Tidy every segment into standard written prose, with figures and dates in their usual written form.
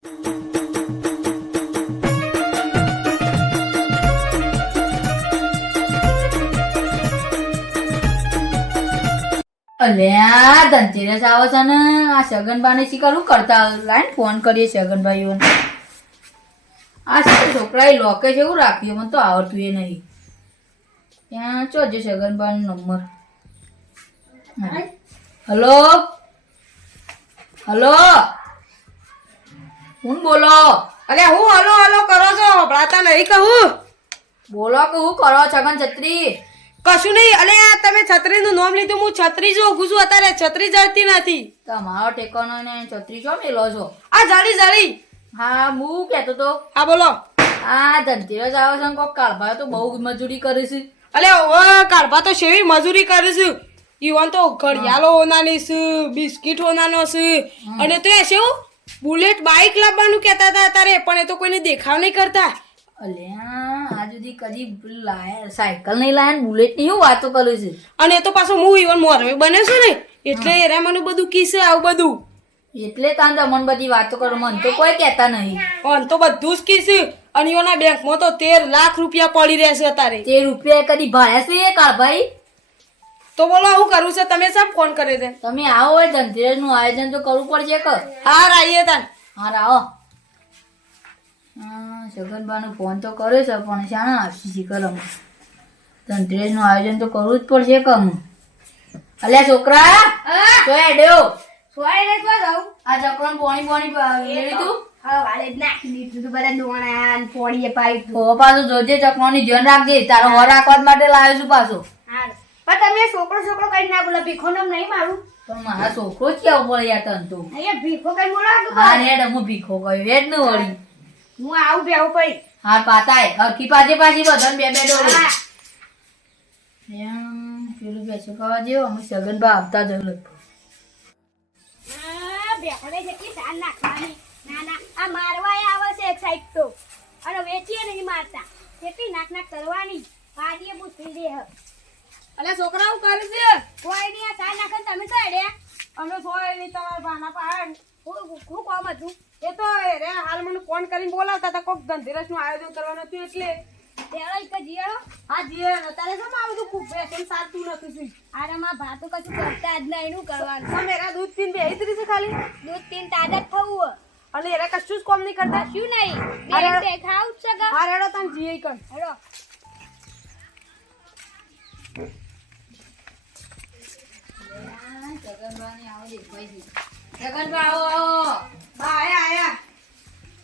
અલ્યા ધનતેરસ આવે છે ને આ સગનભાઈ શીખરું કરતા લાઈન ફોન કરીએ સગનભાઈઓ આ છોકરાએ લોકે છે એવું રાખ્યું મને તો આવડતું એ નહીં ત્યાં ચોજો સગનભાઈ નો નંબર હલો હલો હું બોલો અરે હું હલો હલો કરો છો ભળાતા નહીં કહું બોલો કે હું કરો છગન છત્રી કશું નહીં. અલે આ તમે છત્રી નું નામ લીધું, હું છત્રી જો ઉભું છું અત્યારે છત્રી જડતી નથી. તમારો ટેકાનો ને છત્રી છો મેલો છો આ જડી જડી. હા હું કેતો તો હા બોલો. આ ધનતેરસ આવે છે કોક કાળભા તો બહુ મજૂરી કરે છે. અલે ઓ કાઢવા તો સેવી મજૂરી કરે છે. ઈવન તો ઘડિયાળો હોનાની છે, બિસ્કિટ હોનાનો છે, અને તો એ શું બુલેટ બાઇક લાવવાનું કહેતા હતા તારે, પણ એ તો કોઈને દેખાવ નહીં કરતા. અલ્યા આ સુધી કદી લાયા સાયકલ નહીં લાયા ને બુલેટ ની શું વાતો કરે છે. અને એ તો પાછો હું ઈવન મોરવે બને છે ને એટલે એરા મને બધું કીસે આવું બધું. એટલે તાન તમને બધી વાતો કરો મને તો કોઈ કહેતા નહીં. અન તો બધું જ કીસે. અને એના બેંકમાં તો 13 લાખ રૂપિયા પડી રહેશે અત્યારે. તે રૂપિયા કદી ભાયા છે એ કાળભાઈ? તો બોલો હું કરું છે, તમે સબ ફોન કરે છે. તમે આવો હોય ધનતેરસ નું આયોજન તો કરવું પડશે કે. હા આવીએ તાન. હા આવો. સગનબા નો ફોન તો કર્યો છે પણ શાણા આપશી શીખર અમે ધનતેરસ નું આયોજન તો કરવું જ પડશે કે અમે. અલ્યા છોકરા તો એડ્યો આ ચક્રણ પોણી પોણી લેવી તું પાછું જોજે ચક્રો ની ધ્યાન રાખજે. તારો હર રાખવા માટે લાવ્યો છું પાછો. તમે છોકરો છોકરો કઈ ના બોલો, ભીખો નામ નહીં મારું. પણ મારા છોકરો જ કેવું પડે યાર તને તો. અહીંયા ભીખો કઈ બોલાવતું હા રેડ હું ભીખો ગયો રેડ ને વળી. હું આવું બેવું પડી. હા પાતાય હરખી પાછી પાછી બધાને બે બે ડોળી. પેલું બેસો ખાવા જેવો અમે સગનબા આવતા જ લગભગ. બેહોને જેટલી સાન નાખવાની. ના ના આ મારવાય આવે છે એક સાઈડ તો, અને વેચીએ નહીં મારતા. કેટલી નાક નાક કરવાની પાડીએ પૂછી દે. અલે છોકરા હું કરે છે? કોઈ નહીં આ સાન નાખે તમે તો એડ્યા. અમે સોય ની તમારા બાના પાડ. હું કોમ હતું એ તો રે હાલ મને ફોન કરીને બોલાવતા હતા કોક ધનતેરસ નું આયોજન કરવાનું હતું એટલે. તેરો એક જીયાળો હા જીએ તારે શું આવું તું ખૂબ બેસન સાલતું નથી સી. આરામાં ભાતો કશું કરતા જ નહીં. એનું કરવાનું આ મેરા દૂધ પીને બેહી તરી છે ખાલી. દૂધ પીને તાજા જ થવું. અને એરા કશું જ કોમ નહીં કરતા. શું નહીં બે ખાવું જ છે. હા રેડો તને જીએ કર. હેડો સગનબા આવો આવો. આયા આયા.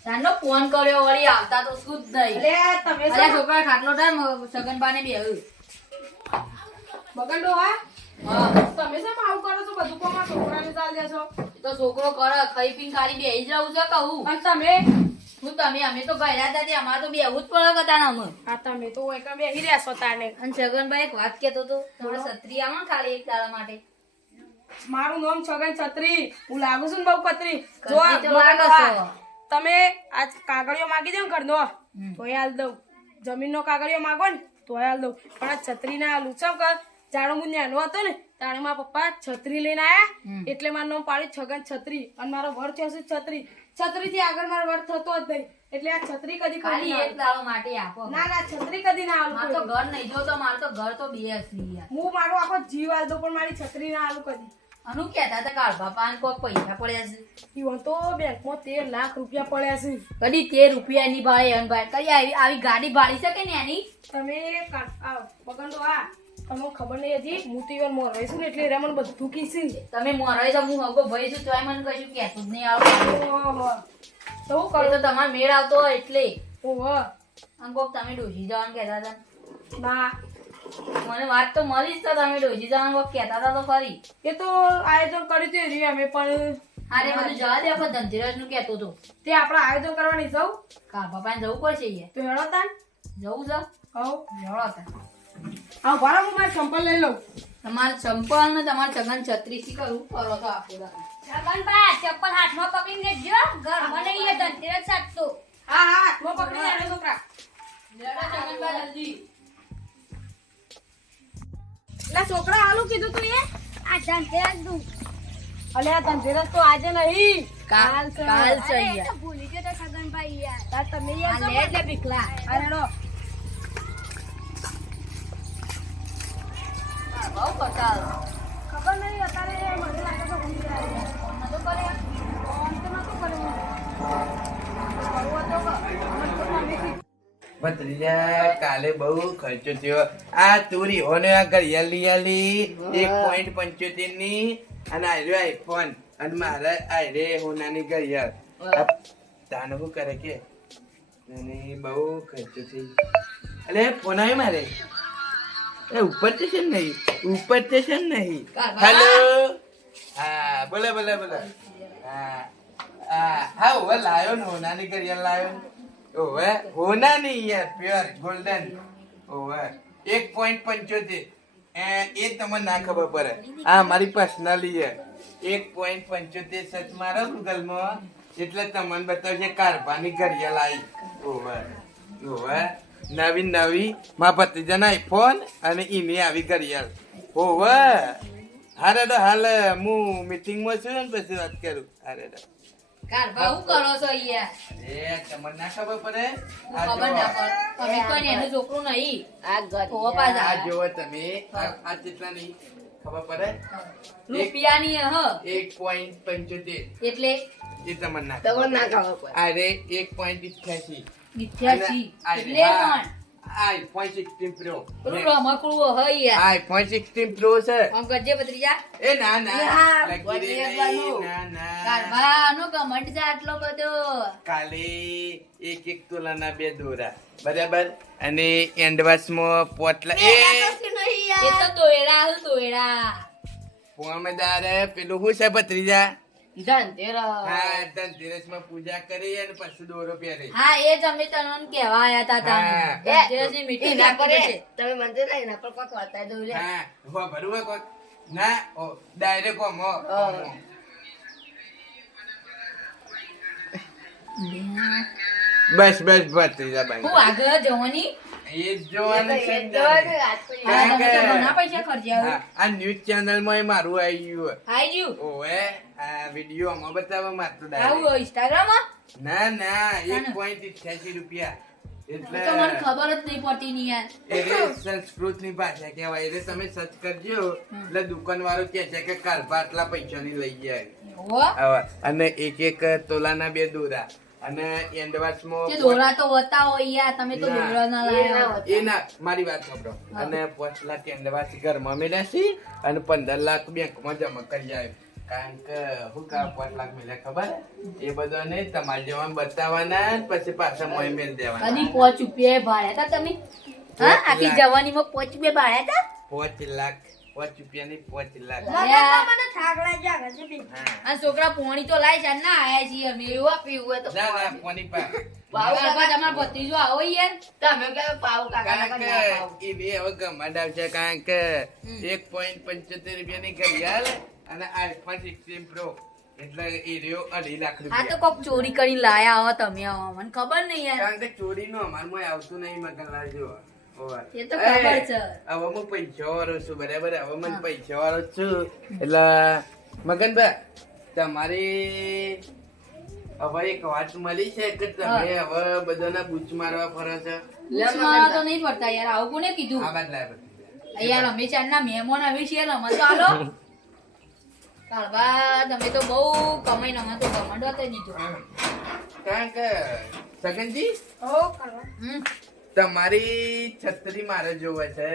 સાનો ફોન કર્યો વળી આવતા તો શું જ નહીં. અલે તમે અલ્યા છોકરા ખાટલો ટાઈમ સગનબા ને બેહ્યું. બગંડો હા હા તમે શેમ આવું કરો છો? બધું કોમાં છોકરાને ચાલ દેશો. એ તો છોકરો કરે ખાઈ પીને ખાલી બેહી જ રહું છે કહું. અને તમે હું તમે અમે તો ગયા હતા તે અમારે તો બેહવું જ પડે કતા ને અમે. આ તમે તો એકમ બેહી રહ્યા છો તાને. અને સગનભાઈ એક વાત કેતો તો તમારે છત્રી આવો ને ખાલી એક દાડા માટે. મારું નામ છગન છત્રી. હું લાગુ છું ને બહુ કતરી. જો કતરી તો લાગે છો. તમે આજ કાગળિયો માગી દો ને ઘરનો તોય હાલ દઉં. જમીનનો કાગળિયો માગો ને તોય હાલ દઉં. પણ આ છત્રી ના હાલું ચમ કર જાણો હું નાનો હતો ને તાણે મારા પપ્પા છત્રી લઈને આયા એટલે મારું નામ પાડ્યું છગન છત્રી. અને મારો વર છે છત્રી. છત્રી થી આગળ મારો વર થતો જ નહીં એટલે આ છત્રી કદી ખાલી એક દાડો માટે આપો. ના ના છત્રી કદી ના મારે તો હાલું. ઘર નહીં જોતો મારે તો ઘર તો બે હસી યાર. હું મારો આખો જીવ હાલ દઉં પણ મારી છત્રી ના હાલું કદી. અનુ કહેતા હતા કાળભા પાન કોક પૈસા પડ્યા છે. ઈવન તો બેંકમાં 13 લાખ રૂપિયા પડ્યા છે. કદી 13 રૂપિયા ની ભાડે અનભાઈ કદી આવી ગાડી ભાડી શકે ને એની. તમે બગંડો આ તમને ખબર નહીં હજી હું તો ઈવન મોર રહીશું ને એટલે એરા મને બધું કીધું. તમે મોરાઈ છો હું હગો ભાઈ છું તોય મને કશું કહેતું જ નહીં આવતું. ઓહો તો હું એ કરું તો તમારે મેળ આવતો હોય એટલે. ઓહો આમ કોક તમે ડોસી જવાનું કહેતા હતા. ના મને વાત તો મળી જ તો તમે ડોસી જવાનું કોક કહેતા હતા તો ખરી. એ તો આયોજન કર્યું હતું રહ્યું અમે પણ હારે બધું જવા દે પણ ધનતેરસ નું કહેતો હતો. તે આપણે આયોજન કરવાની જવું કાળભા પાન જવું પડશે યાર. તો હેડો તાન. જવું છે હવ જવા હતા. હા ભાડા હું મારી સંપલ લઈ લઉં. તમારે ચંપલ ને તમારે છગન છત્રી થી કરવું કરો તો આપો દાદા. છગનબા ચપ્પલ હાથમાં પકડીને જો ઘરમાં નહીં એ ધનતેરસ સાચતો. હા હા હાથમાં પકડી લેજો છોકરા. લેડા છગનબા જલ્દી. એટલે છોકરા હાલું કીધું તું એ આ ધનતેરસ નું અલે આ ધનતેરસ તો આજે નહીં કાલ છે અરે, એ યાર. તો ભૂલી ગયો તો સગનભાઈ યાર. તાર તમે આ યાર લે એટલે પીકલા. અરે રો બહુ કટાલ. ખબર નહીં અત્યારે મને લાગે તો ભૂલી ગયા છે. નતો કરે? ફોન તો નતો કર્યો કરવો તો મને તો મમ્મીથી ભત્રીજા કાલે બહુ ખર્ચો થયો. આ તુરી ઓને આ ઘડિયાળ લઈ આલી 1.75 ની અને આર્યો આઈફોન અને મારા આયરે હોનાની ઘડિયાળ. આ તાને શું કરે કે અને બહુ ખર્ચો થઈ. અલે ફોન આવ્યો મારે. એ ઉપર સ્ટેશન નહીં, ઉપર સ્ટેશન નહીં. હેલો, હા બોલે બોલે બોલે. હા ઓવે લાયો ને હોનાની ઘડિયાળ લાયો ને. ઓવે હોનાની યાર પ્યોર ગોલ્ડન. ઓવે 1.75 એ તમને ના ખબર પડે. આ મારી પર્સનલી છે. 1.75 સચ મારો ગૂગલમાં એટલે તમને બતાવશે કારભાની ઘડિયાળ આવી. ઓવે ઓવે નવી નવી મારા ભત્રીજાના આઈફોન અને એની આવી ઘડિયાળ. ઓવે હારે તો હાલ હું મીટિંગમાં છું ને પછી વાત કરું. હારે તો કારભા હું કરો છો યાર? એ તમને ના ખબર પડે. આ ખબર ના જુઓ. પડે. તમે કોઈ એનું છોકરું નહીં. તો પાછા. આ જુઓ તમે આ કેટલાની ખબર પડે? રૂપિયાની હ 1.75 એટલે એ તમને ના ખબર પડે. અરે 1.88 88 એટલે પણ iPhone 16 Pro. પેલું રમકડું હ યાર. iPhone 16 Pro છે. આમ કરજે ભત્રીજા. એ ના ના યા, લગી દે બધે નહીં. બધું. ના ના કારભાનો કમેન્ટ છે આટલો બધો. કાલે એક તોલાના 2 દોરા બરાબર અને એન્ડવાસમાં પોટલા એ તો તોયડા હું તોયડા. પોમેદાર પેલું શું છે ભત્રીજા? ધનતેરસ. હા ધનતેરસમાં પૂજા કરી અને પછી દોરો પહેરી. હા એ જ અમે તને કહેવા આયા તા હા. તમે. ધનતેરસની meeting રાખી છે. હા હો ભરવા કોક ના ઓ ડાયરેક્ટ ઓમો બસ બસ ભત્રીજા હું ભાઈ આગળ જવાની. એ જ જોવાનું છે ને. હા, તમે તો ઘણા પૈસા ખર્ચ્યા હોય. હા, આ ન્યૂઝ ચેનલ માં મારું આવી ગયું. આઈ ગયું. ઓએ આ વિડિયો આમાં બતાવવા માંગતો આવું Instagram માં? ના ના 1.88 રૂપિયા એ તો મને એટલે ખબર જ નહીં પડતી ની યાર. એટલે સંસ્કૃતની ભાષા કહેવાય. એટલે તમે સર્ચ કરજો એટલે દુકાન વાળો કહે છે કે કારભા આટલા પૈસાની લઈ જાય. હો? હવે અને એક તોલાના 2 દોરા અને એન્ડવાસમાં તે દોરા તો બતાવો યાર, તમે તો ના. દોરા ના લાયા. એ ના મારી વાત સાંભળો. અને 5 લાખ એન્ડવાસ ઘરમાં મેળ્યા છે અને 15 લાખ બેંકમાં જમા કરી આવ્યો. કારણ કે શું કા 5 લાખ મેળ્યા ખબર? એ બધાને તમારે જેવા બતાવવાના પછી પાછા મોય મેળ દેવાના. કદી 5 રૂપિયા ભાડ્યા તા તમે? હા, આખી જવાનીમાં 5 રૂપિયા ભાડ્યા તા? 5 લાખ 5 રૂપિયાની 5 લાખ. મને થાક લાગ્યા ગજબી. હા. આ છોકરા પોણી તો લાય છે ના આયા છીએ અમે. એવું પીવું હોય તો ના ના કોની પા કારભા તમારો ભત્રીજો આવો યાર. કારણ કે એ બે હવે ગમાડ આવશે. કારણ કે 1.75 રૂપિયાની ઘડિયાળ અને iPhone 16 Pro એટલે એ રહ્યો 2.5 લાખ આ તો રૂપિયા. કોક ચોરી કરીને લાયા હો તમે હો. મને ખબર નહીં યાર. કારણ કે ચોરીનું અમારમાં આવતું નહીં મગનલાલ જો. ઓવા. એ તો ખબર છે. હવે હું પૈસા વાળો છું બરાબર. હવે મને પૈસા વાળો જ છું એટલે મગનભાઈ તમારી હવે એક વાત મળી છે કે તમે હવે બધાના બૂચ મારવા ફરો છો. મારા તો નહીં પડતા યાર. આવું કોને કીધું? આ બાદ લાય બધી. યાર અમે ચારના મહેમાન આવી છીએ રમત તો હાલો. કારભા તમે તો બહુ કમાઈને અમે તો ગમંડો તો દીધો. કારણ કે સગનજી હો કરવા હમ. તમારી છત્રી મારે જોવે છે.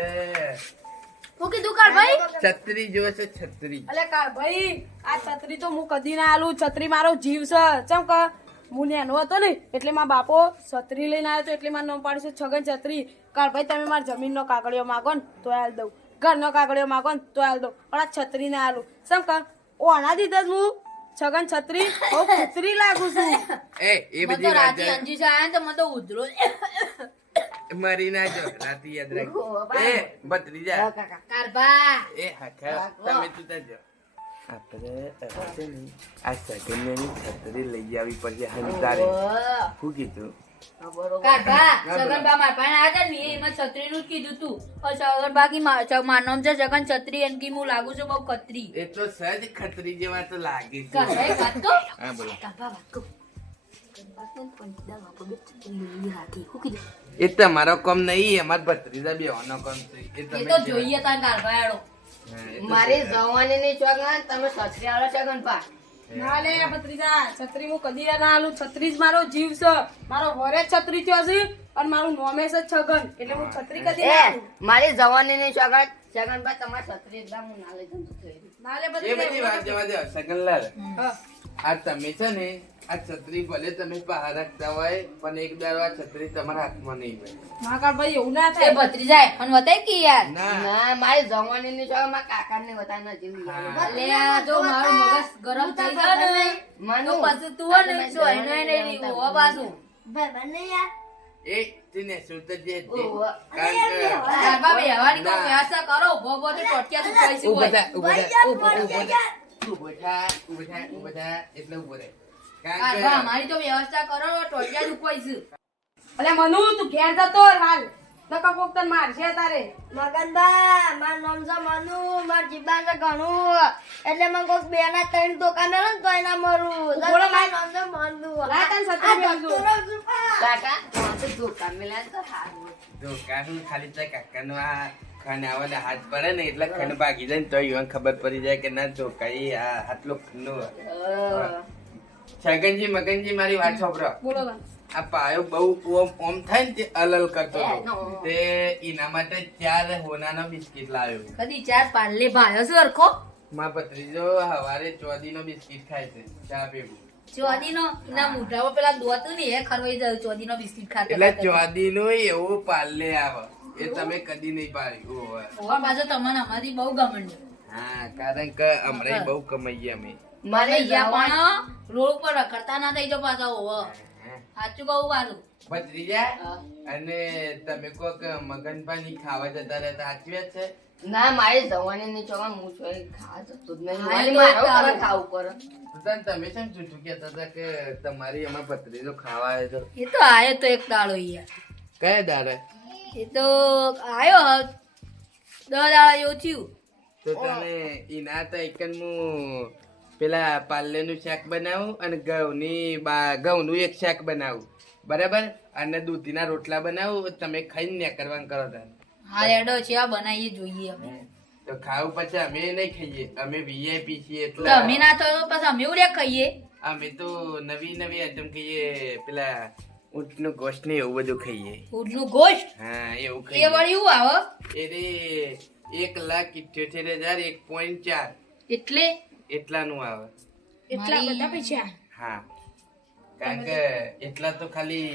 શું કીધું કારભાઈ? છત્રી જોવે છે છત્રી. અલે કાર ભાઈ આ છત્રી તો હું કદી ના આલું. છત્રી મારો જીવ છે. ચમ કે હું નેનો હતો ને એટલે મારા બાપો છત્રી લઈને આવ્યો તો એટલે મારું નામ પાડ્યું છે છગન છત્રી. કાર ભાઈ તમે મારા જમીનનો કાગળિયો માગો ને તો હાલ દઉં, ઘરનો કાગળિયો માગો ને તો હાલ દઉં, પણ આ છત્રી ના આલું. ચમ કે ઓના દીધા જ હું છગન છત્રી બહુ ખુતરી લાગુ છું. એ મને બધી તો વાત રાતે અંજી છે તો મને તો ઉધરો. મરી ના જો રાતે યાદ રાખ. એ ભત્રીજા કારભા એ હાખા તમે તું તાજો આપણે છે ને આ સગનની છત્રી લઈ આવી પડશે હંતારે. શું કીધું? કાકા સગનબા માર પાસે આયા હતા ને એમાં છત્રીનું જ કીધું તું પણ સગનબા કી માર નામ છે જગન છત્રી એમ કી હું લાગુ છું બહુ ખત્રી એ તો સજ ખતરી જેવા તો લાગે છે કાકા એક વાત કહું? હા બોલો કાકા વાત કહું. સગનબા છે ને પણ સીધા વાપરો બે છત્રી લીલી રાખી. શું કીધું? એ તમારો કામ નહીં અમાર ભત્રીજા બેવાનો કામ છે એ એ તમે તો જોઈએ તાર કારભાઈ આડો. હા, એ તો મારી જવાનીની ચોગન તમે છત્રી આલો છગન પા ના લે ભત્રીજા છત્રી હું કદી ના આલું છત્રી જ મારો જીવ છે મારો વરે છત્રી થયો છે અને મારું નોમે છે છગન એટલે હું છત્રી કદી ના એ આલું. મારી જવાનીની ચોગન છગન પા તમારી છત્રી એકદમ હું ના લઈ જઉં છું. ના લે એ બધી ભત્રીજા વાત જવા દો સગનલાલ હા. આ તમે છે ને આ છત્રી ભલે તમે બહાર રાખતા હોય પણ એક દાડો આ છત્રી તમારા હાથમાં નહીં હોય મહાકાળભાઈ એવું ના એ થાય ભત્રીજા પણ વતાય કે યાર ના ના મારી જવાનીની ચોગન મારા કાકાને બતાવી નથી હા. લે આ જો મારું મગજ ગરમ થઈ ગયું ને તો પછી તું હે ને જો એનો એને રીવું હો પાછું. એ તીને શું તો જે ઓહો. કારણ કે કારભા બેહવાની તો ના. વ્યવસ્થા કરો ભોગો તો ટોટિયા શું કહીશું ઉભા હોય. થા, ઉભા થા, ઉભા થા, ઉભા થા. ઉભા થા, ઉભા થા, ઉભા થા, એટલે ઉભો રહે. કારણ કારભા કે અમારી તો વ્યવસ્થા કરો ટોટિયા શું કહીશું. અલે મનુ તું ઘેર જતો રહે હાલ નકા કોક તને મારશે તારે મગનબા માર નામ છે મનુ માર જીબાન છે ઘણું એટલે મને કોક બે ના ત્રણ ધોકા મેલો ને તો એના મરું બોલો માર નામ છે મનુ લાય તને છત્રી મેલજો. કાકા તો ધોકા મિલા તો હારું જો કાનું ખાલી તે કાકાનો આ ખાને આવવાને હાથ પડે ને એટલે ખંડ ભાગી જાય ને તો યુવાન ખબર પડી જાય કે ના જો કઈ આ આટલો ખંડો છગનજી મગનજી મારી વાત સાંભળો બોલો તને આ પાયો બહુ ઓમ થાય ને તે અલલ કરતો હતો તે એના માટે 4 હોનાનો બિસ્કિટ લાવ્યો કદી ચાર પાલે ભાયો છે હરખો માં ભત્રીજો હવારે ચોદીનો બિસ્કિટ ખાય છે ચા ભેગું ચોદીનો ના મોઢામાં પેલા દોતું ને એ ખરવાઈ જાય ચોદીનો બિસ્કિટ ખાતા એટલે ખાતા. ચોદીનો એવો પાલે આવે એ તમે કદી નહીં પાડ્યું ઓહો. ઓવા પાછો તમને અમારી બહુ ગમંડ હા કારણ કે હમણાં બહુ કમાઈએ અમે મારી પણ રોડ ઉપર રખડતા ના થઈ જાવ પાછા ઓવા સાચું કહું પાછું ભત્રીજા અને તમે કોક મગનપાની ખાવા જતા રહેતા સાચી વાત છે ના મારી જવાનીની ચોગન હું છો ખા જતો જ નહીં હા, મારી તો મારો તારું. કરે ખાવું પડે તો તમે કેમ જૂઠું કહેતા હતા કે તમારી અમાર ભત્રીજો ખાવા આવ્યો તો એ તો આયો તો એક દાડો યાર કયા દાડે એ તો આયો 10 દાડા જેવું થયું તો તને ઈના તો એકન હું પેલા પાલ્લેનું શાક બનાવું અને ઘઉંનું એક શાક બનાવું બરાબર અને દૂધીના રોટલા બનાવું તમે ખાઈને ને કરવાનું કરો તાર હા એડો છે આ બનાવીએ જોઈએ અમે તો ખાવું પછી અમે નહીં ખાઈએ અમે વીઆઈપી છીએ એટલે તમે ના તો પછી અમે ઉડે ખાઈએ અમે તો નવી નવી આઈટમ ખાઈએ પેલા ઊંટનું ગોશ્ત ને એવું બધું ખાઈએ ઉડનું ગોશ્ત હા એવું એ ખાઈએ વળી હું આવે એ રે 1,78,000 એટલે એટલાનું આવે એટલા બધા પૈસા હા કારણ કે એટલા તો ખાલી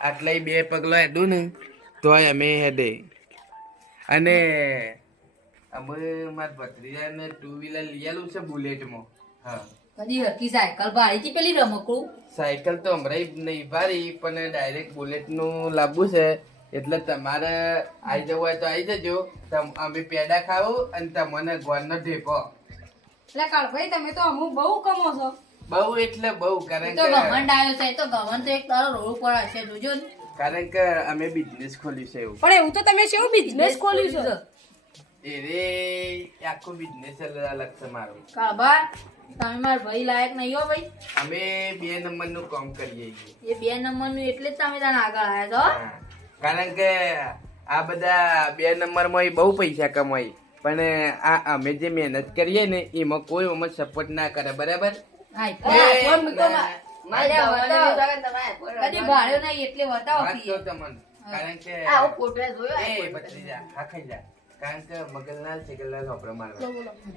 આટલાય 2 પગલા હેડું ને તોય અમે હેડે અને અમે મારા ભત્રીજાને 2 વ્હીલર લઈ આલું છે બુલેટમાં હા કદી હરકી સાયકલ ભાડી થી પેલી રમકડું સાયકલ તો હમણાં નહીં ભારી પણ ડાયરેક્ટ બુલેટનું લાવવું છે એટલે તમારે આવી જવું હોય તો આવી જજો અમે પેડા ખાવું અને તમને ગોળનો ઢેકો એટલે કાળભાઈ તમે તો અમુક બહુ કમો છો બહુ એટલે બહુ એ કારણ તો કે ગમંડ આવ્યો છે એ તો ગમંડ તો એક તારો રોડ ઉપર હશે જોજો ને. કારણ કે અમે બિઝનેસ ખોલ્યું છે એવું પણ એવું તો તમે કેવું બિઝનેસ ખોલ્યું છે એ રે આખું બિઝનેસ અલગ છે મારું કાબા તમે મારા ભાઈ લાયક નહીં હો ભાઈ અમે 2 નંબરનું કામ કરીએ છીએ. એ 2 નંબરનું એટલે જ તમે તને આગળ આવ્યા છો હા. કારણ કે આ બધા 2 નંબરમાં બહુ પૈસા કમાય પણ આ અમે જે મહેનત કરીએ ને એમાં કોઈ અમને સપોર્ટ ના કરે બરાબર હા, એ ફોન મૂકો ના, મારી અરે જવાનીની બતાવો. ચોગન તમારે કદી ભાડ્યો નહીં એટલે બતાવો વાત કે. કહું તમને કારણ કે આવો ફોટો જોયો એ ભત્રીજા, હા ખાઈ જા. કારણ કે મગલનાલ સિકલનાલ આપણે મારવા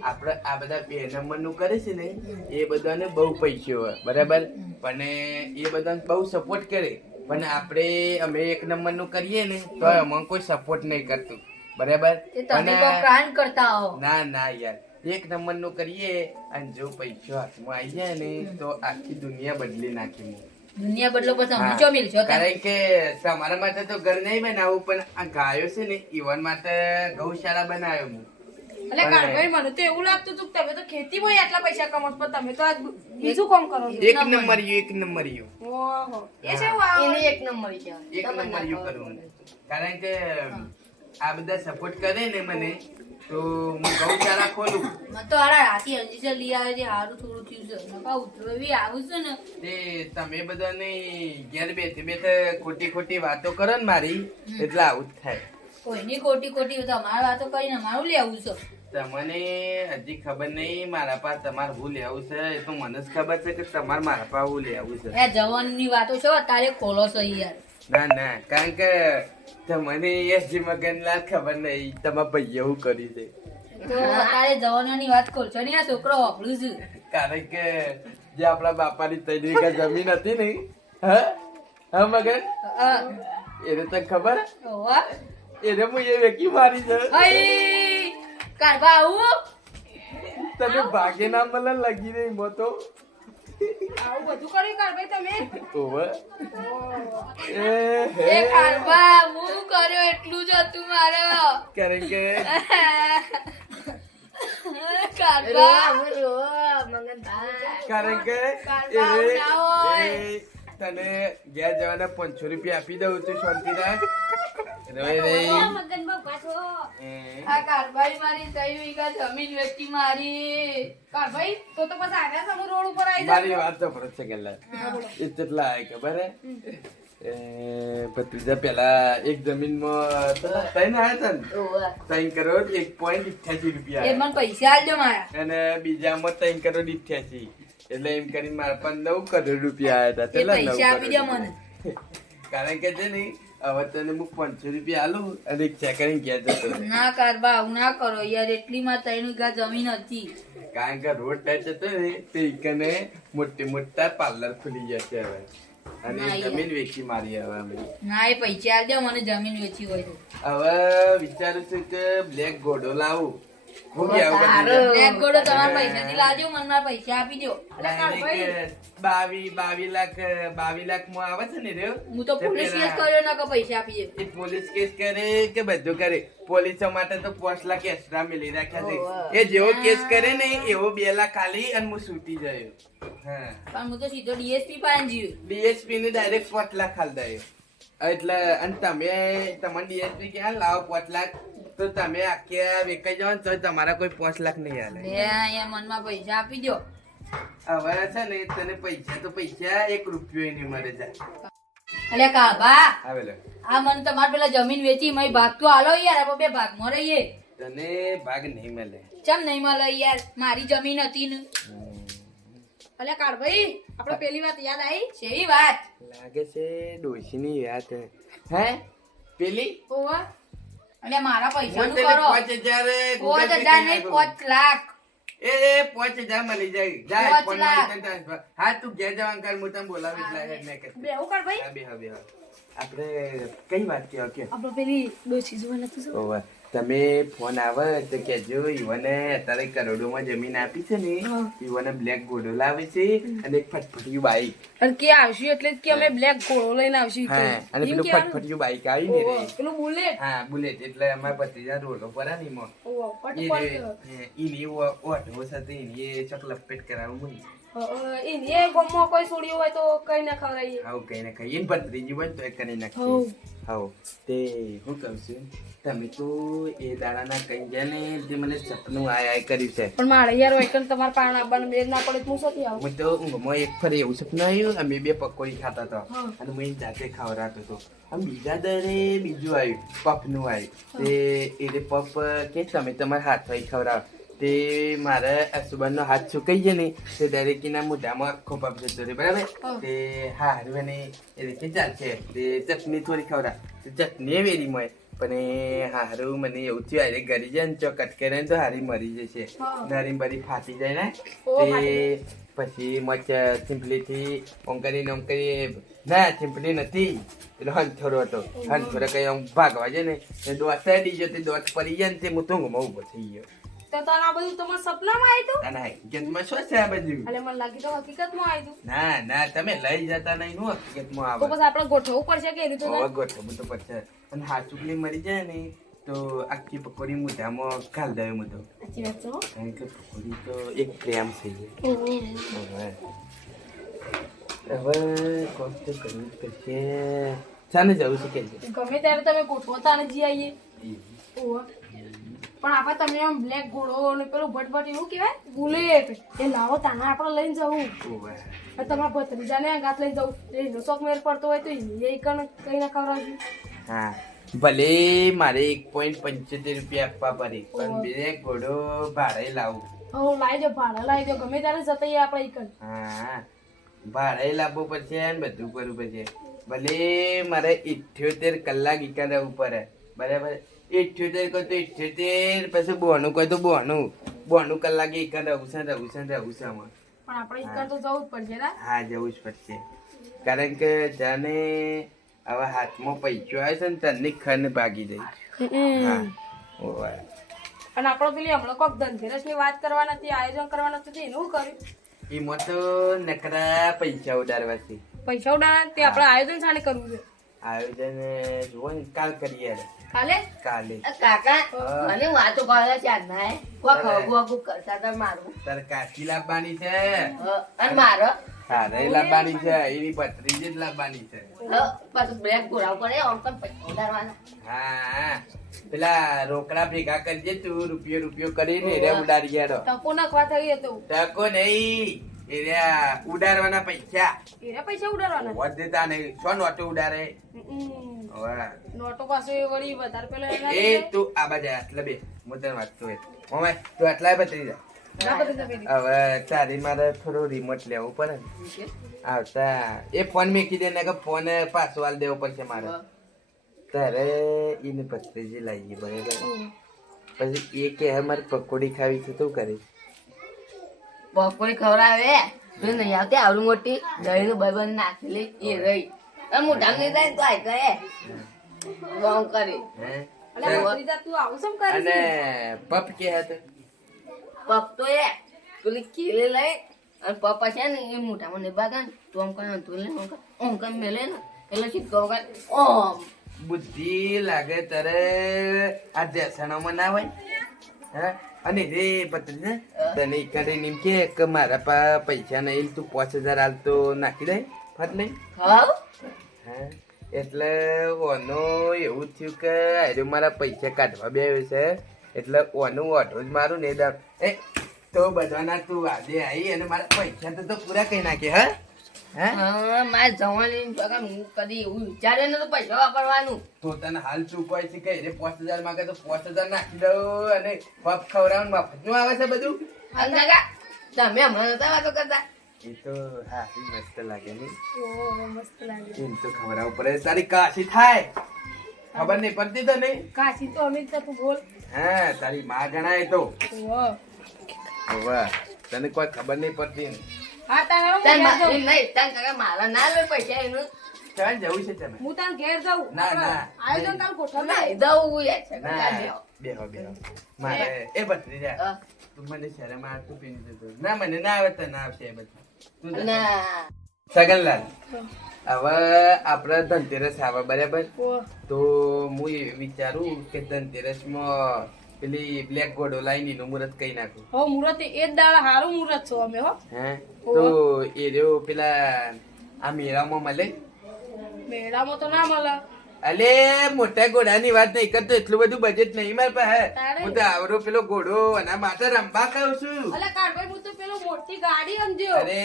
આપણે આ બધા 2 નંબરનું કરે છે ને એ બધાને બહુ પૈસો હોય બરાબર પણ એ બધાને બહુ સપોર્ટ કરે પણ આપણે અમે 1 નંબરનું કરીએ ને તો અમને કોઈ સપોર્ટ નહીં કરતું બરાબર એ તમે પણ કોઈ કાંડ કરતા હો ના ના યાર 1 નંબરનું કરીએ અને જો પૈસો હાથમાં આવી જાય ને તો આખી દુનિયા બદલી નાખી હું. દુનિયા બદલો પછી અમે હા. ચો મિલશો તમે. કારણ કે તમારા માટે તો ઘર નહીં બનાવું પણ આ ગાયો છે ને ઈવન માટે ગૌશાળા બનાવ્યો હું એટલે કાળભાઈ મને તો એવું લાગતું હતું કે તમે તો ખેતીમાં આટલા પૈસા કમાવો પણ તમે તો આજ બીજું કામ કરો છો. એક નંબરિયું ઓહો એ છે વાવ એને એક નંબર છે એક નંબરિયું કરવું કારણ કે આ બધા સપોર્ટ કરે ને મને તો હું ગૌશાળા ખોલું મને તો આડા રાતી હજી લઈ આવે છે સારું થોડું થયું છે નકા ઉતરો એવી આવું છે ને તે તમે બધાને ઘેર બેઠે ખોટી વાતો કરો ને મારી એટલે આવું જ થાય. કોઈની ખોટી તમારે વાતો કરીને મારું લેવું છે. તમને હજી ખબર નહીં મારા પાસે તમારે હું લેવું છે એ તો મને જ ખબર છે કે તમારે મારા પાસે હું લેવું છે. એ જવાનની વાતો છો તારે ખોલો છો યાર. ના કારણ કે તમને એસજી મગનલાલ ખબર નહીં તમારા ભાઈએ એવું કર્યું છે તો તારે જવાનોની વાત ખોલશો ને આ છોકરો વાપરું છું. કારણ કે જે આપણા બાપાની 3 વીઘા જમીન હતી ને હા મગન એને તો ખબર ઓવા એને હું એ વેકી મારી છે હઈ કારબા આવું તને ભાગે ના મને લગી રહી મોતો આવું બધું કર્યું કાળભાઈ તમે ઓવે એ કારબા હું કર્યો એટલું જ હતું મારે કારણ કે કારબા કારણ કે કારબા ના હોય. એ તને ઘેર જવાના 500 રૂપિયા આપી દઉં તું શાંતિ રાખ રોય રહી મગનમાં પાછો આ કારબારી મારી 3 વીઘા જમીન વેચી મારી. કાળભાઈ તો પછી આવ્યા તમે રોડ ઉપર આવી મારી વાત તો ફરજ છે ગલ્લા એ કેટલા આવે ખબર હે ભત્રીજા પેલા એક જમીનમાં 3 આવ્યા હતા ને 3 કરોડ 1.88 રૂપિયા એ મને પૈસા આલજો મારા. અને બીજામાં 3 કરોડ 88 એટલે એમ કરીને મારા પાસે 9 કરોડ રૂપિયા આવ્યા હતા. એ પૈસા આપી દો મને. કારણ કે છે ને હવે તને હું 500 રૂપિયા આલું અને રિક્ષા કરીને ઘેર જતો રહે. ના કારબા આવું ના કરો યાર એટલી માં 3 વીઘા જમીન હતી. કારણ કે રોડ ટચ હતો ને તે કને મોટા પાર્લર ખુલી જશે હવે અને ના યાર. જમીન વેચી મારી હવે અમે. ના એ પૈસા આલજો મને જમીન વેચી હોય તો. હવે વિચારું છું કે બ્લેક ઘોડો લાવું. હું કેવું બધું? બ્લેક ઘોડો તમારા પૈસાથી લાવજો મને મારા પૈસા આપી દો. એટલે કે 22 લાખ માં આવે છે ને રહ્યો હું તો પોલીસ કેસ કર્યો ના કે પૈસા આપી દો. એ પોલીસ કેસ કરે કે બધું કરે પોલીસો માટે તો 5 લાખ એક્સ્ટ્રા મિલી રાખ્યા છે. એ જેવો કેસ કરે ને એવો 2 લાખ ખાલી અને હું છૂટી ગયો. હા પણ હું તો સીધો ડીએસપી પાસે ગયો. ડીએસપી ને ડાયરેક્ટ 5 લાખ ખાલી દે એટલે અને તમે તમને ડીએસપી ક્યાં લાવો 5 લાખ તો તમે આખી વેકાઈ જાવ તો તમારા કોઈ 5 લાખ નહીં હાલે. લે અહીંયા મનમાં પૈસા આપી દો. હવે છે ને તને પૈસા 1 રૂપિયો નહીં મળે જા અલે કાબા આવે લે આ મને તમારે પેલા જમીન વેચી મય ભાગ તો આલો યાર આપણે બે ભાગમાં રહીએ. તને ભાગ નહીં મળે. ચમ નહીં મળે યાર મારી જમીન હતી ને. અલ્યા કાળભાઈ આપણે પેલી વાત યાદ આવી શેવી વાત. લાગે છે ડોશીની વાત હે પેલી ઓવા એટલે મારા પૈસા નું હું તને કરો 5,000 5,000 નહીં 5 લાખ. એ 5,000 મળી જાય જાય 5 ફોન લાખ. માં ટ્રાન્સફર. હા તું ઘેર જવાનું કર હું તને બોલાવી એટલે મેં કીધું. બેહું કાળભાઈ હા, બે આપણે કઈ વાત કહેવા કે આપણે પેલી ડોસી જોવા નથી શું ઓવે તમે ફોન આવે તો કહેજો ઈવને અત્યારે કરોડોમાં જમીન આપી છે ને ઈવને બ્લેક ઘોડો લાવે છે અને એક ફટફટિયું બાઈક. અને કે આવશું એટલે જ કે અમે બ્લેક ઘોડો લઈને આવશું હા અને એમ પેલું કહેવાનું? ફટફટિયું બાઈક આવી ને રે. પેલું બુલેટ હા બુલેટ એટલે અમારા ભત્રીજા રોડો પર આ નીમો ઓવા ઈ ફટફટ ઈની ઓટો સાથે ઈની એ ચકલપેટ કરાવું મને એ ગમમાં કોઈ છોડ્યું હોય તો કઈ ના ખવડાવીએ આવું કઈ ને કઈ એને ભત્રીજી હોય ને તો એ કરી નાખીએ. હઉ. હાઉ તે હું કહું છું તમે તો એ દાડાના કઈ ગયા ને તે મને સપનું આય કર્યું છે. પણ મારે યાર હોય કે તમારા પાણા આવવાનું મેળ ના પડે તો હું શોધી આવું હું તો ઊંઘમાં એક ફરી એવું સપનું આવ્યું અમે 2 પકોડી ખાતા હતા અને હું એની જાતે ખવડાવતો હતો. આમ બીજા દરે બીજું આવ્યું પફનું આવ્યું તે એટલે પફ કે તમે તમારા હાથ હોય ખવડાવ તે મારા અસુબાનો હાથ સુકાઈ જાય ને તે દરેકના મોઢામાં આખો પફ જતો રહે બરાબર તે હારું અને એ રીતે ચાલશે તે ચટણી થોડી ખવડાવ તે ચટણી વેરી મળે પણ એ હારું મને એવું થયું અરે ગરી જાય ને ચોકટ કરે ને તો હારી મરી જશે નરી બરી ફાટી જાય ને તે પછી મચ સિમ્પલીથી ઓમ કરી ના સિમ્પલી નથી એટલે હંથોરો હતો હંથોરો કઈ આમ ભાગવા જાય ને તે દોત ચડી ગયો તે દોત પડી જાય ને તે હું ઊંઘમાં ઊભો થઈ ગયો. તો તને આ બધું તમારા સપનામાં આવ્યું અને હકીકતમાં શું છે આ બધું? એટલે મને લાગી તો હકીકતમાં આવ્યું ના તમે લઈ જતા નહીં નું હકીકતમાં તો આવે પછી આપણે ગોઠવવું પડશે કે એ રીતે હવે ગોઠવવું તો પડશે અને હાચુકલી મરી જાય ને તો આખી પકોડી મોઢામાં ઘાલ દઉં હું તો. સાચી વાત છે હો. કારણ કે પકોડી તો એક પ્રેમ છે. હવે કોક તો કરવું જ પડશે. ચાલે જવું છે કે ગમે ત્યારે તમે ગોઠવો તાને જી આવીએ. ઓહો. પણ આપણે તમે આમ બ્લેક ઘોડો ને પેલું ભટભટ એવું કહેવાય બુલેટ એ લાવો તાને આપણે લઈને જવું. અને તમારા ભત્રીજાને ગાત લઈ જવું એનો શોખ મેળ પડતો હોય તો એ કઈ ના ખવડાવજો. હા ભલે મારે 1.75 રૂપિયા આપવા પડે પણ બે ઘોડો ભાડે લાવું. હું લાવી દો ભાડા લાવી દો ગમે ત્યારે જતા આપણે ઈકન. હા ભાડે લાવવું પડશે ને બધું કરવું પડશે. ભલે મારે 78 કલાક ઈકન રહેવું પડે બરાબર. 78 કહો તો 78 પછી બોનું કહો તો બોનું કલાકે ઈકન રહું છે આમાં. પણ આપણે ઈકન તો જવું જ પડશે ને. હા જવું જ પડશે કારણ કે જાને હવે હાથમાં પૈસો આવે છે ને તને ખન ભાગી જાય. હા ઓય. અને આપણે પેલી હમણાં કોઈક ધનતેરસ ની વાત કરવાના હતી આયોજન કરવાના હતું એનું શું કર્યું. એમાં તો નકરા પૈસા ઉડાડવા છે. પૈસા ઉડાડવાના તે આપણે આયોજન શાને કરવું છે. આયોજન જુઓ ને કાલ કરીએ કાલે કાલે. કાકા મને વાતો કરે છે આજના કોક હગું કરતા હતા મારું તાર કાશી લાવવાની છે અને મારો તારે લાવવાની છે એની ભત્રીજી જ લાવવાની છે. પાછું બ્રેક ઘોડાવ પડે આમ પણ પૈસા ઉડાડવાના. હા પેલા રોકડા ભેગા કરજે તું રૂપિયો કરીને એને ઉડાડી ગયા. ટકો નાખવા થઈ હતું ટકો નહીં એને ઉડાડવાના પૈસા એના પૈસા ઉડાડવાના. વધતા નહીં છો નોટો ઉડાડે. વાહ. નોટો પાસે વળી વધારે પેલા એના એ તું આ બાજુ આટલા બે હું તને વાંચતો હોય મમ્મી તું આટલા બતાવી જા. ના બધી પેલી. હવે તારી મારે થોડું રિમોટ લેવું પડે ને આવતા એ ફોન મેકી દે ને કે ફોન પાછો આલ દેવો પડશે મારે. તારે એને ભત્રીજી લાવીએ બરાબર. પછી એ કે મારે પકોડી ખાવી છે તું કરીશ. પકોડી ખવડાવે જો નહીં આવતી આવડી મોટી દહીં નું બબન નાખેલી એ રહી મોટા નહીં થાય તો આય કરે રોંગ કરી. હે અલે ભત્રીજા તું આવું શું કરે અને પપ કે હતો પપ તો એ પેલી કેલે લઈ અને પપ્પા છે ને એ મોટામાં ને બાગા ને તું આમ કરે તું લે ઓમ કમ મેલે ને એટલે સીધો કરે ઓમ બુદ્ધિ લાગે તારે આ દેસાણામાં ના હોય. હા અને રે પત્રી તને કરીને એમ કે મારા પા પૈસા નહીં તું 5000 હાલતો નાખી દે ફટ નહીં. ખાવ હા એટલે ઓનો એવું થયું કે અરે મારા પૈસા કાઢવા બે છે એટલે ઓનું ઓઢો જ મારું ને દર એ તો બધાના તું વાદે આવી અને મારા પૈસા તો પૂરા કઈ નાખે. હા હા મારે જવાની હું કદી એવું વિચારે ને તો પૈસા વાપરવાનું. તો તને હાલ ચૂકવાય છે કે 5000 માંગે તો 5000 નાખી દઉં અને પપ ખવડાવવાનું મફતનું આવે છે બધું. અને કાકા તમે હમણાં નતા વાતો કરતા. એ તો હા એ મસ્ત લાગે ને ઓહો મસ્ત લાગે. એમ તો ખવડાવવું પડે. તારી કાશી થાય ખબર નહીં પડતી તો નહીં. કાશી તો અમે જ તું બોલ. હા તારી માં ગણાય તો ઓહો વાહ તને કોઈ ખબર નહીં પડતી ને. હા તારે હું તાર ઘેર મા- જાઉં. એમ નહીં તાર કાકા મારા ના લે પૈસા એનું ચાલ જવું છે તમે. હું તાર ઘેર જાઉં. ના, ના. આયોજન તાર ગોઠવ નહીં દઉં યાર છે ના બેહો મારે એ ભત્રીજા હા. તું મને શરમ આવતું પીને જતો. ના મને ના આવે તો ના આવશે એ બધું. તું જા. ના સગનલાલ હવે આપડે ધનતેરસ આવે બરાબર ઓહ તો હું એ વિચારું કે ધનતેરસમાં પેલી બ્લેક ઘોડો લાઈને એનું મુહૂર્ત કઈ નાખું. હો મુરત એ જ દાડા હારું મુરત છો અમે હો. હે તો એ રહ્યો પેલા આ મેળામાં મળે. મેળામાં તો ના મળે. અલે મોટા ઘોડાની વાત નહીં કરતો એટલું બધું બજેટ નહીં મારા પાસે. તારે? હું તો આવડો પેલો ઘોડો એના માટે રંબા ખાઉં છું. અલે કાઢભાઈ હું તો પેલો મોટી ગાડી સમજ્યો. અરે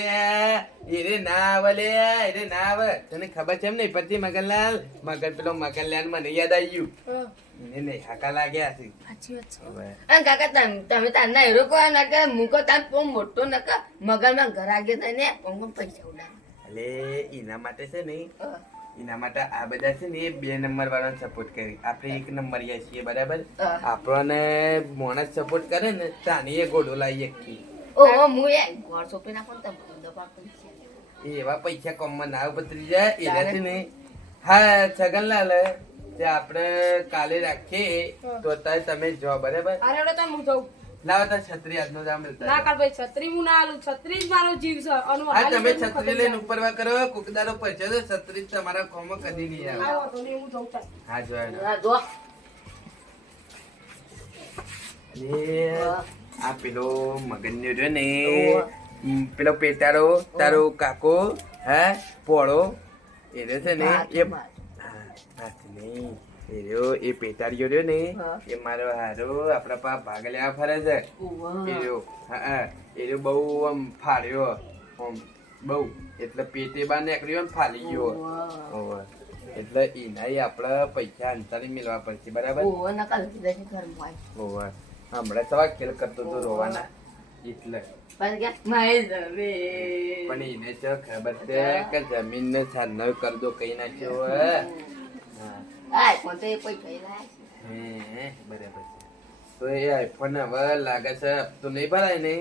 એરે ના આવે લે એરે ના આવે તને ખબર છે એમ નહીં પડતી મગનલાલ મગન પેલો મગનલાલ મને યાદ આવી ગયું હા, એને નહીં હાકા લાગ્યા છે. સાચી વાત છે. હવે અને કાકા તમે તારના હેરો કહો નકર મૂકો તાર બહુ મોટો નકર મગરમાં ઘર આગે થઈને પૈસા ઉડાડે. અલે એના માટે છે ને એના માટે આ બધા છે ને એ 2 નંબર વાળાને સપોર્ટ કરે. આપણે 1 નંબરિયા છીએ બરાબર. હા. આપણને મોણસ સપોર્ટ કરે ને તાની એ ઘોડો લાવી શકીએ. ઓહો હું એ ઘર સોંપી નાખો ને તમે દબા કરી છે. એ એવા પૈસા કોમમાં ના પતરી જાય એના છે ને. હા છગનલાલ તે આપણે કાલે રાખીએ તો અત્યારે તમે જો બરાબર. અરે હવે તો હું જાઉં. લાવો તાર છત્રી આજનો જ મળતા. ના કાઢભાઈ છત્રી હું ના આલું. છત્રી જ મારો જીવ છે. અને હા હાલી તમે જઈને છત્રી ખબર લઈને ઉપરવા કરો કુકદારો પૈસા તો છત્રી તમારા ખોમાં કદી નહીં આવે. આવો તો નહીં હું જાઉં તાર. હા જોયા હા, જો અને આ પેલો મગનનો રહ્યો ને પેલો પેટારો તારો કાકો હા પોળો એ રહ્યો છે ને એ હાથ નહીં એ રહ્યો એ પેટારીઓ રહ્યો ને એ મારો હારો આપડા પા ભાગ લેવા ફરે છે એ રહ્યો હા એ રહ્યો બહુ આમ ફાડ્યો આમ બહુ એટલે પેટે બાર નીકળ્યો ને ફાલી ગયો ઓવે એટલે એના આપડે પૈસા અંતરે મેળવા પડશે બરાબર ઓવે હમણાં સવા ખેલ કરતો તો રોવાના એટલે પણ એને તો ખબર છે કે જમીન ને છાનનો કર દો કઈ નાખ્યો બરાબર તો એ આઈફોન હવે લાગે છે હપ્તો નહીં ભરાય ને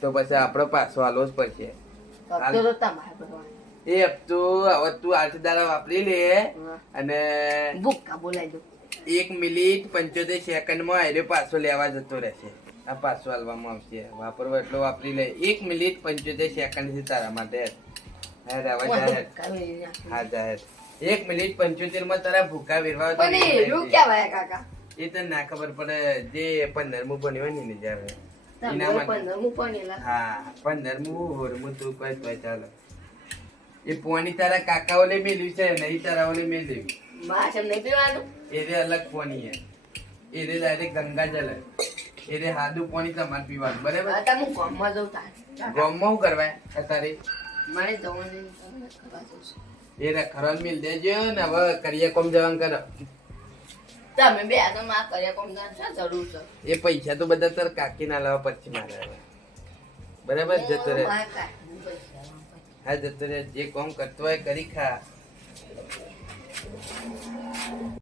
તો પછી આપડે પાછો આલો જ પડશે એ હપ્તો હવે તું 8 દાડા વાપરી લે અને 1 મિનિટ 75 સેકન્ડમાં આયરો પાછો લેવા જતો રહેશે આ પાછો હાલવામાં આવશે વાપરવા એટલો વાપરી લે 1 મિનિટ 75 સેકન્ડ છે તારા માટે હા જાહેર 1 મિનિટ 75 માં તારા ભૂકા વેરવા એ તને ના ખબર પડે જે 15મું ભણ્યો ને ને જાવે એના માટે હા 15મું હોરમું તું કોઈ તોય ચાલે એ પોણી તારા કાકાઓને મેલ્યું છે નહીં તારા ઓલે મેલ્યું એ રે અલગ પોણી હે એ રે ડાયરેક્ટ ગંગા જલ એ રે હાદું પાણી તમારે પીવાનું બરાબર ગામમાં શું કરવાય અત્યારે એ રે ખરોલ મિલ દેજો ને હવે કરીએ કોમ જવાનું કરો તમે બે આ તો માં કર્યા કોમ જરૂર છે એ પૈસા તો બધા તાર કાકી ના લાવવા પછી મારે બરાબર જતો રે હા જતો રે જે કોમ કરતો હોય કરી ખા